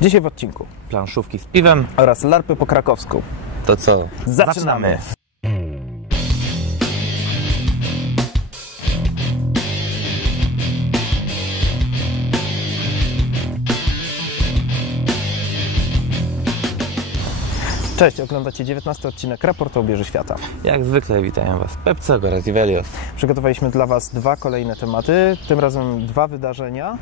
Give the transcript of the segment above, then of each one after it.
Dzisiaj w odcinku planszówki z piwem. oraz larpy po krakowsku. To co? Zaczynamy! Cześć, oglądacie 19 odcinek raportu o bierze świata. Jak zwykle witają Was Pepcog oraz Ivelios. Przygotowaliśmy dla Was dwa kolejne tematy, tym razem dwa wydarzenia,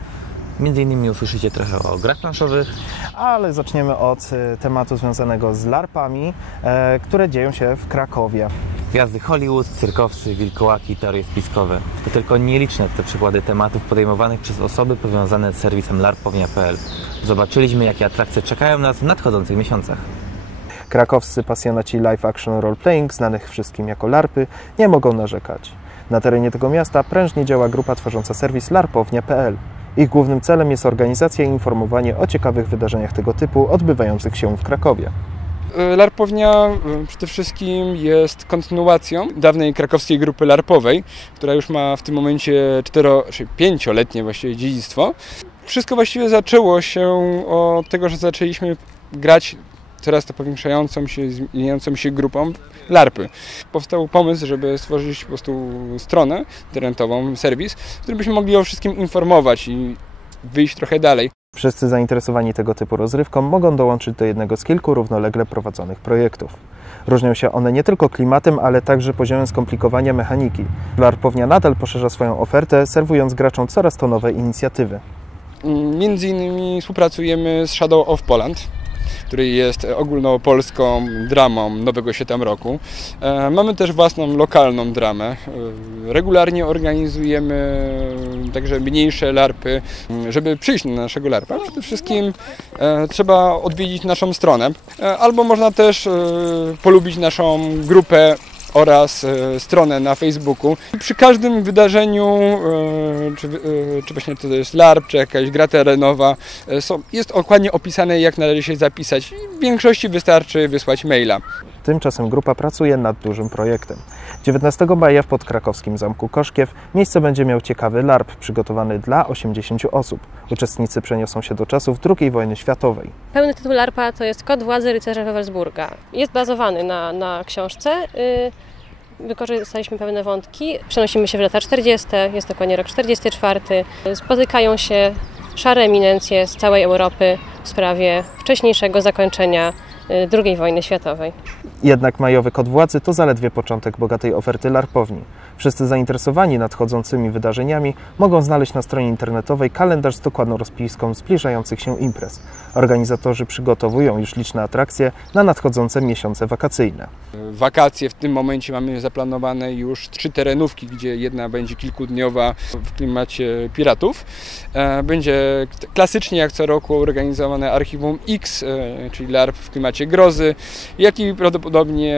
Między innymi usłyszycie trochę o grach planszowych, ale zaczniemy od e, tematu związanego z larpami, e, które dzieją się w Krakowie. gwiazdy Hollywood, cyrkowcy, wilkołaki, teorie spiskowe. To tylko nieliczne te przykłady tematów podejmowanych przez osoby powiązane z serwisem larpownia.pl. Zobaczyliśmy, jakie atrakcje czekają nas w nadchodzących miesiącach. Krakowscy pasjonaci live action role-playing, znanych wszystkim jako larpy, nie mogą narzekać. Na terenie tego miasta prężnie działa grupa tworząca serwis larpownia.pl. Ich głównym celem jest organizacja i informowanie o ciekawych wydarzeniach tego typu odbywających się w Krakowie. Larpownia y, przede wszystkim jest kontynuacją dawnej krakowskiej grupy larpowej, która już ma w tym momencie 4 czy 5-letnie właściwie dziedzictwo. Wszystko właściwie zaczęło się od tego, że zaczęliśmy grać coraz to powiększającą się, zmieniającą się grupą larpy. Powstał pomysł, żeby stworzyć po prostu stronę internetową, serwis, w którym byśmy mogli o wszystkim informować i wyjść trochę dalej. Wszyscy zainteresowani tego typu rozrywką mogą dołączyć do jednego z kilku równolegle prowadzonych projektów. Różnią się one nie tylko klimatem, ale także poziomem skomplikowania mechaniki. Larpownia nadal poszerza swoją ofertę, serwując graczom coraz to nowe inicjatywy. Między innymi współpracujemy z Shadow of Poland, który jest ogólnopolską dramą Nowego Świata Roku. E, Mamy też własną lokalną dramę. E, Regularnie organizujemy także mniejsze larpy. Żeby przyjść na naszego larpa, przede wszystkim e, trzeba odwiedzić naszą stronę, E, albo można też e, polubić naszą grupę oraz e, stronę na Facebooku. Przy każdym wydarzeniu, e, czy, e, czy właśnie to jest LARP, czy jakaś gra terenowa, są, jest dokładnie opisane, jak należy się zapisać. W większości wystarczy wysłać maila. Tymczasem grupa pracuje nad dużym projektem. 19 maja w podkrakowskim Zamku Koszkiew miejsce będzie miał ciekawy LARP przygotowany dla 80 osób. Uczestnicy przeniosą się do czasów II wojny światowej. Pełny tytuł LARPa to jest Kod władzy rycerza Wewelsburga. Jest bazowany na, na książce. y, Wykorzystaliśmy pewne wątki. Przenosimy się w lata 40., jest dokładnie rok 44. Spotykają się szare eminencje z całej Europy w sprawie wcześniejszego zakończenia II wojny światowej. Jednak majowy kod władzy to zaledwie początek bogatej oferty larpowni. Wszyscy zainteresowani nadchodzącymi wydarzeniami mogą znaleźć na stronie internetowej kalendarz z dokładną rozpiską zbliżających się imprez. Organizatorzy przygotowują już liczne atrakcje na nadchodzące miesiące wakacyjne. Wakacje w tym momencie mamy zaplanowane już trzy terenówki, gdzie jedna będzie kilkudniowa w klimacie piratów. E, Będzie klasycznie jak co roku organizowane Archiwum X, e, czyli LARP w klimacie grozy, jak i prawdopodobnie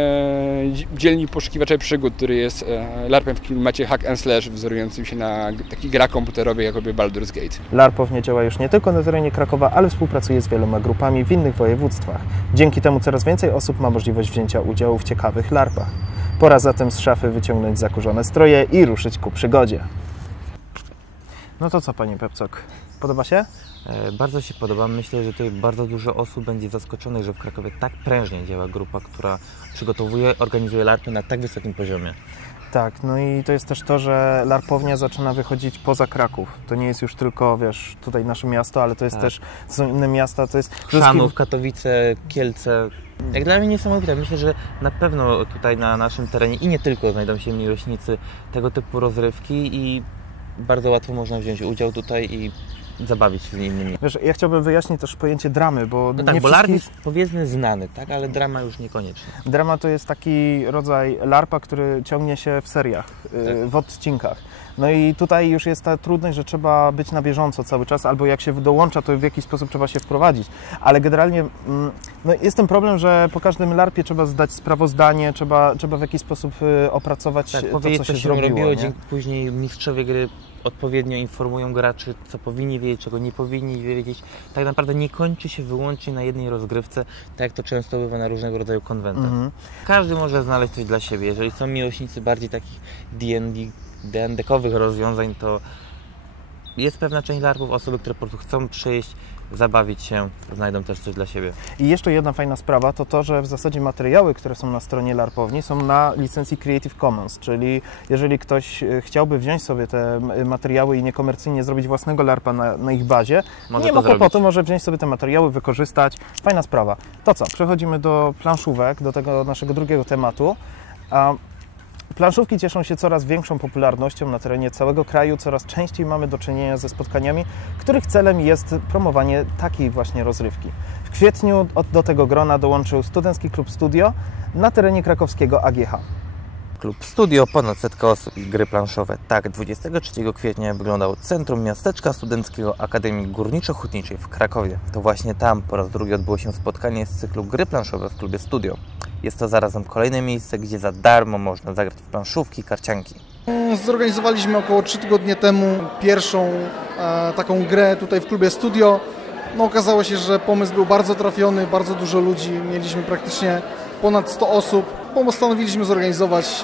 dzi- dzielnik poszukiwacze przygód, który jest e, LARPem w klimacie hack and slash, wzorującym się na takiej gra komputerowej jakoby Baldur's Gate. Larpownia działa już nie tylko na terenie Krakowa, ale współpracuje z wieloma grupami w innych województwach. Dzięki temu coraz więcej osób ma możliwość wzięcia udziału w ciekawych larpach. Pora zatem z szafy wyciągnąć zakurzone stroje i ruszyć ku przygodzie. No to co, panie Pepcok? Podoba się? E, Bardzo się podoba. Myślę, że tutaj bardzo dużo osób będzie zaskoczonych, że w Krakowie tak prężnie działa grupa, która przygotowuje, organizuje larpy na tak wysokim poziomie. Tak, no i to jest też to, że larpownia zaczyna wychodzić poza Kraków. To nie jest już tylko, wiesz, tutaj nasze miasto, ale to jest Tak. też, są inne miasta, to jest... Chrzanów, wszystkim- Katowice, Kielce. Jak dla mnie niesamowite. Myślę, że na pewno tutaj na naszym terenie i nie tylko znajdą się miłośnicy tego typu rozrywki i bardzo łatwo można wziąć udział tutaj i zabawić się z innymi. Wiesz, ja chciałbym wyjaśnić też pojęcie dramy, bo No nie tak, bo larp wszystkich... jest powiedzmy znany, tak, ale drama już niekoniecznie. Drama to jest taki rodzaj larpa, który ciągnie się w seriach, y, Tak. w odcinkach. No i tutaj już jest ta trudność, że trzeba być na bieżąco cały czas, albo jak się dołącza, to w jakiś sposób trzeba się wprowadzić. Ale generalnie mm, no jest ten problem, że po każdym larpie trzeba zdać sprawozdanie, trzeba, trzeba w jakiś sposób y, opracować Tak, to, co się, się zrobiło. robiło, nie? później mistrzowie gry odpowiednio informują graczy, co powinni wiedzieć, czego nie powinni wiedzieć. Tak naprawdę nie kończy się wyłącznie na jednej rozgrywce, tak jak to często bywa na różnego rodzaju konwentach. Mhm. Każdy może znaleźć coś dla siebie. Jeżeli są miłośnicy bardziej takich D&D, D&D-kowych rozwiązań, to jest pewna część larpów, osoby, które po prostu chcą przyjść, zabawić się, znajdą też coś dla siebie. I jeszcze jedna fajna sprawa to to, że w zasadzie materiały, które są na stronie LARPowni są na licencji Creative Commons, czyli jeżeli ktoś e, chciałby wziąć sobie te materiały i niekomercyjnie zrobić własnego LARPa na, na ich bazie, Może nie to ma kłopotu, może wziąć sobie te materiały, wykorzystać. Fajna sprawa. To co, przechodzimy do planszówek, do tego naszego drugiego tematu. A Planszówki cieszą się coraz większą popularnością na terenie całego kraju. Coraz częściej mamy do czynienia ze spotkaniami, których celem jest promowanie takiej właśnie rozrywki. W kwietniu do tego grona dołączył Studencki Klub Studio na terenie krakowskiego AGH. Klub Studio, ponad setka osób i gry planszowe. Tak, 23 kwietnia wyglądało centrum miasteczka studenckiego Akademii Górniczo-Hutniczej w Krakowie. To właśnie tam po raz drugi odbyło się spotkanie z cyklu gry planszowe w klubie Studio. Jest to zarazem kolejne miejsce, gdzie za darmo można zagrać w planszówki karcianki. Zorganizowaliśmy około 3 tygodnie temu pierwszą e, taką grę tutaj w klubie Studio. No, okazało się, że pomysł był bardzo trafiony, bardzo dużo ludzi, mieliśmy praktycznie ponad 100 osób. Postanowiliśmy zorganizować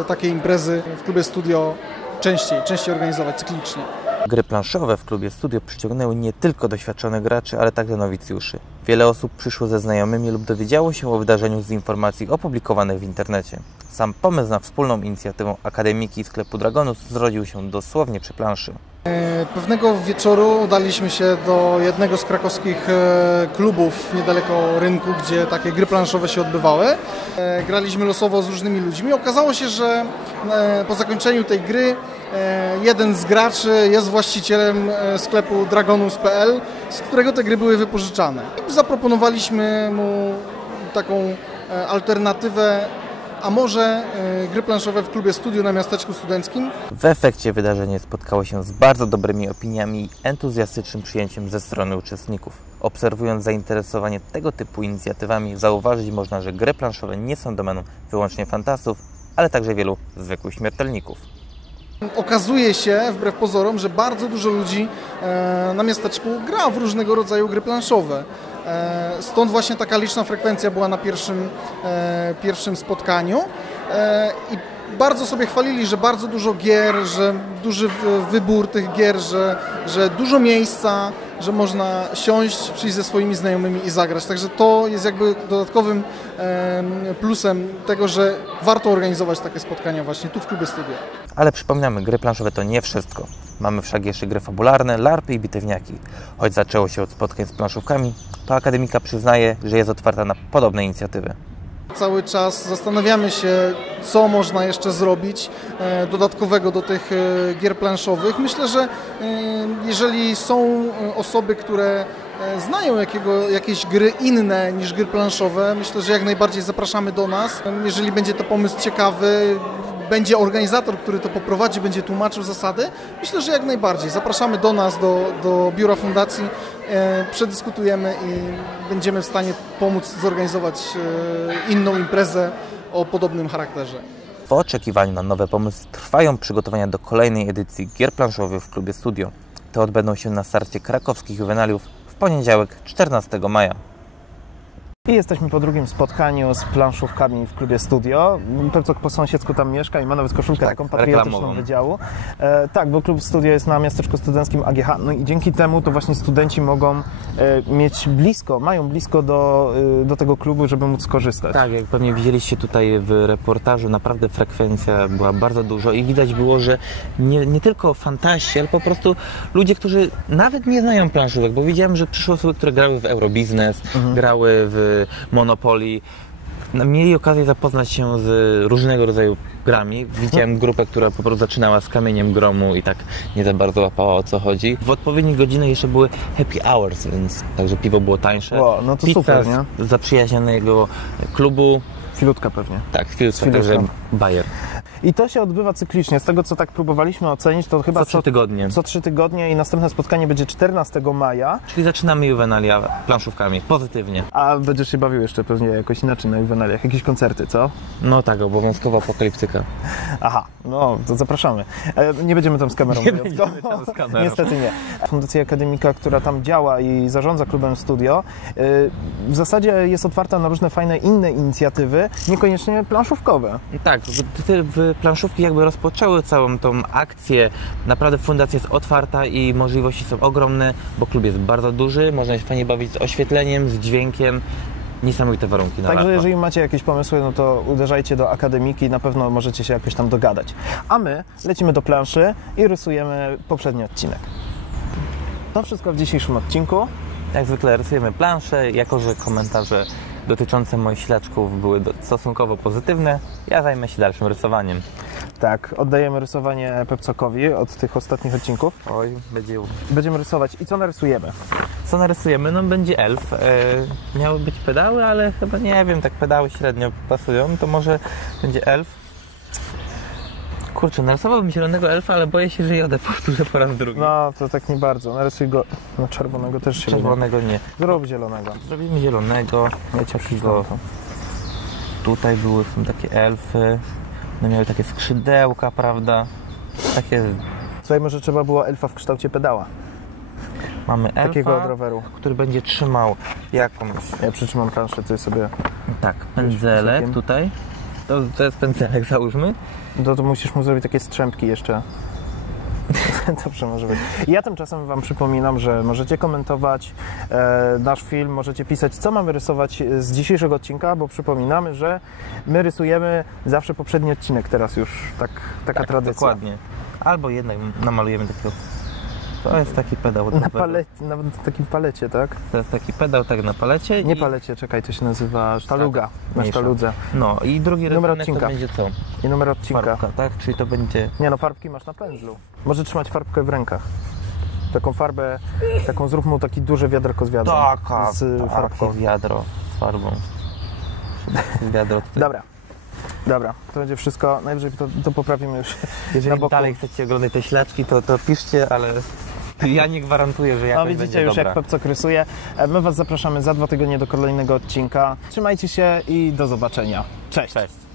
e, takie imprezy w klubie Studio częściej, częściej organizować, cyklicznie. Gry planszowe w klubie Studio przyciągnęły nie tylko doświadczonych graczy, ale także nowicjuszy. Wiele osób przyszło ze znajomymi lub dowiedziało się o wydarzeniu z informacji opublikowanych w internecie. Sam pomysł na wspólną inicjatywę Akademiki i sklepu Dragonus zrodził się dosłownie przy planszy. E, Pewnego wieczoru udaliśmy się do jednego z krakowskich e, klubów niedaleko rynku, gdzie takie gry planszowe się odbywały. E, Graliśmy losowo z różnymi ludźmi. Okazało się, że po zakończeniu tej gry jeden z graczy jest właścicielem e, sklepu dragonus.pl, z którego te gry były wypożyczane. Zaproponowaliśmy mu taką e, alternatywę, a może e, gry planszowe w klubie studiu na miasteczku studenckim. W efekcie wydarzenie spotkało się z bardzo dobrymi opiniami i entuzjastycznym przyjęciem ze strony uczestników. Obserwując zainteresowanie tego typu inicjatywami, zauważyć można, że gry planszowe nie są domeną wyłącznie fantastów, ale także wielu zwykłych śmiertelników. Okazuje się, wbrew pozorom, że bardzo dużo ludzi e, na miasteczku gra w różnego rodzaju gry planszowe. E, Stąd właśnie taka liczna frekwencja była na pierwszym, e, pierwszym spotkaniu. I bardzo sobie chwalili, że bardzo dużo gier, że duży wybór tych gier, że, że dużo miejsca, że można siąść, przyjść ze swoimi znajomymi i zagrać. Także to jest jakby dodatkowym em, plusem tego, że warto organizować takie spotkania właśnie tu w klubie studia. Ale przypominamy, gry planszowe to nie wszystko. Mamy wszak jeszcze gry fabularne, larpy i bitewniaki. Choć zaczęło się od spotkań z planszówkami, to Akademika przyznaje, że jest otwarta na podobne inicjatywy. Cały czas zastanawiamy się, co można jeszcze zrobić e, dodatkowego do tych e, gier planszowych. Myślę, że e, jeżeli są osoby, które znają jakiego, jakieś gry inne niż gry planszowe, myślę, że jak najbardziej zapraszamy do nas. Jeżeli będzie to pomysł ciekawy, będzie organizator, który to poprowadzi, będzie tłumaczył zasady, myślę, że jak najbardziej. Zapraszamy do nas, do, do biura fundacji, e, przedyskutujemy i będziemy w stanie pomóc zorganizować e, inną imprezę o podobnym charakterze. W oczekiwaniu na nowe pomysły trwają przygotowania do kolejnej edycji gier planszowych w klubie Studio. Te odbędą się na starcie krakowskich juwenaliów w poniedziałek 14 maja. I jesteśmy po drugim spotkaniu z planszówkami w klubie Studio. Pepcok po sąsiedzku tam mieszka i ma nawet koszulkę Tak, taką patriotyczną reklamową. wydziału. E, tak, bo klub Studio jest na miasteczku studenckim AGH, no i dzięki temu to właśnie studenci mogą e, mieć blisko, mają blisko do, e, do tego klubu, żeby móc skorzystać. Tak, jak pewnie widzieliście tutaj w reportażu, naprawdę frekwencja była bardzo dużo i widać było, że nie, nie tylko fantaści, ale po prostu ludzie, którzy nawet nie znają planszówek, bo widziałem, że przyszły osoby, które grały w Eurobiznes, grały w Monopoly, no, mieli okazję zapoznać się z różnego rodzaju grami. Widziałem grupę, która po prostu zaczynała z kamieniem gromu i tak nie za bardzo łapała o co chodzi. W odpowiednich godzinach jeszcze były happy hours, więc także piwo było tańsze. Wow, no to Pizza super, z zaprzyjaźnionego klubu, Filutka pewnie. tak, chwilkę, Chwileczkę. także Bayer. I to się odbywa cyklicznie. Z tego, co tak próbowaliśmy ocenić, to chyba Co trzy tygodnie. co trzy tygodnie i następne spotkanie będzie 14 maja, Czyli zaczynamy juwenalia planszówkami, pozytywnie. a będziesz się bawił jeszcze pewnie jakoś inaczej na juwenaliach. Jakieś koncerty, co? No tak, obowiązkowo apokaliptyka. Aha, no to zapraszamy. E, nie będziemy tam z kamerą. Nie będziemy tam z kamerą. Niestety nie. Fundacja Akademika, która tam działa i zarządza klubem Studio, e, w zasadzie jest otwarta na różne fajne inne inicjatywy, niekoniecznie planszówkowe. Tak, w, planszówki jakby rozpoczęły całą tą akcję. Naprawdę fundacja jest otwarta i możliwości są ogromne, bo klub jest bardzo duży, można się fajnie bawić z oświetleniem, z dźwiękiem. Niesamowite warunki na Także lato. jeżeli macie jakieś pomysły, no to uderzajcie do akademiki, na pewno możecie się jakoś tam dogadać. A my lecimy do planszy i rysujemy poprzedni odcinek. To wszystko w dzisiejszym odcinku. Jak zwykle rysujemy plansze, jako że komentarze dotyczące moich ślaczków były stosunkowo pozytywne, ja zajmę się dalszym rysowaniem. Tak, oddajemy rysowanie Pepcokowi od tych ostatnich odcinków. Oj, będzie... Będziemy rysować. I co narysujemy? Co narysujemy? No będzie elf. E, miały być pedały, ale chyba nie wiem, tak pedały średnio pasują, to może będzie elf. Kurczę, narysowałbym zielonego elfa, ale boję się, że jodę powtórzę po raz drugi. No, to tak nie bardzo. Narysuj go. No, czerwonego też się. Czerwonego nie. Zrób zielonego. Zrobimy zielonego. Ja cię tutaj były są takie elfy. No miały takie skrzydełka, prawda? Takie Słuchaj, może trzeba było elfa w kształcie pedała. mamy elfa, Takiego od roweru. który będzie trzymał jakąś Ja przytrzymam planszę, ty sobie... tak, pędzelek tutaj. To, to jest pędzelek, załóżmy. No to musisz mu zrobić takie strzępki jeszcze. Dobrze może być. Ja tymczasem Wam przypominam, że możecie komentować e, nasz film, możecie pisać, co mamy rysować z dzisiejszego odcinka, bo przypominamy, że my rysujemy zawsze poprzedni odcinek teraz już, tak, taka Tak, tradycja. dokładnie. Albo jednak namalujemy takiego. To jest taki pedał. Na, roweru. pale, na takim palecie, tak? To jest taki pedał tak na palecie. Nie i, palecie, czekaj, to się nazywa sztaluga. Na mniejsza. sztaludze. No i drugi Numer odcinka. to będzie co? I numer odcinka. Farbka, tak? Czyli to będzie Nie no, farbki masz na pędzlu. Może trzymać farbkę w rękach. Taką farbę, taką zrób mu taki duże wiaderko z wiadrem. taka, z farbką. takie wiadro z farbą. Wiadro tutaj. Dobra. Dobra, to będzie wszystko. Najwyżej to, to poprawimy już na Jeżeli dalej chcecie oglądać te ślaczki, to, to piszcie, ale ja nie gwarantuję, że jakoś No widzicie już dobra. jak Pepcok rysuje. E, My Was zapraszamy za dwa tygodnie do kolejnego odcinka. Trzymajcie się i do zobaczenia. Cześć. Cześć.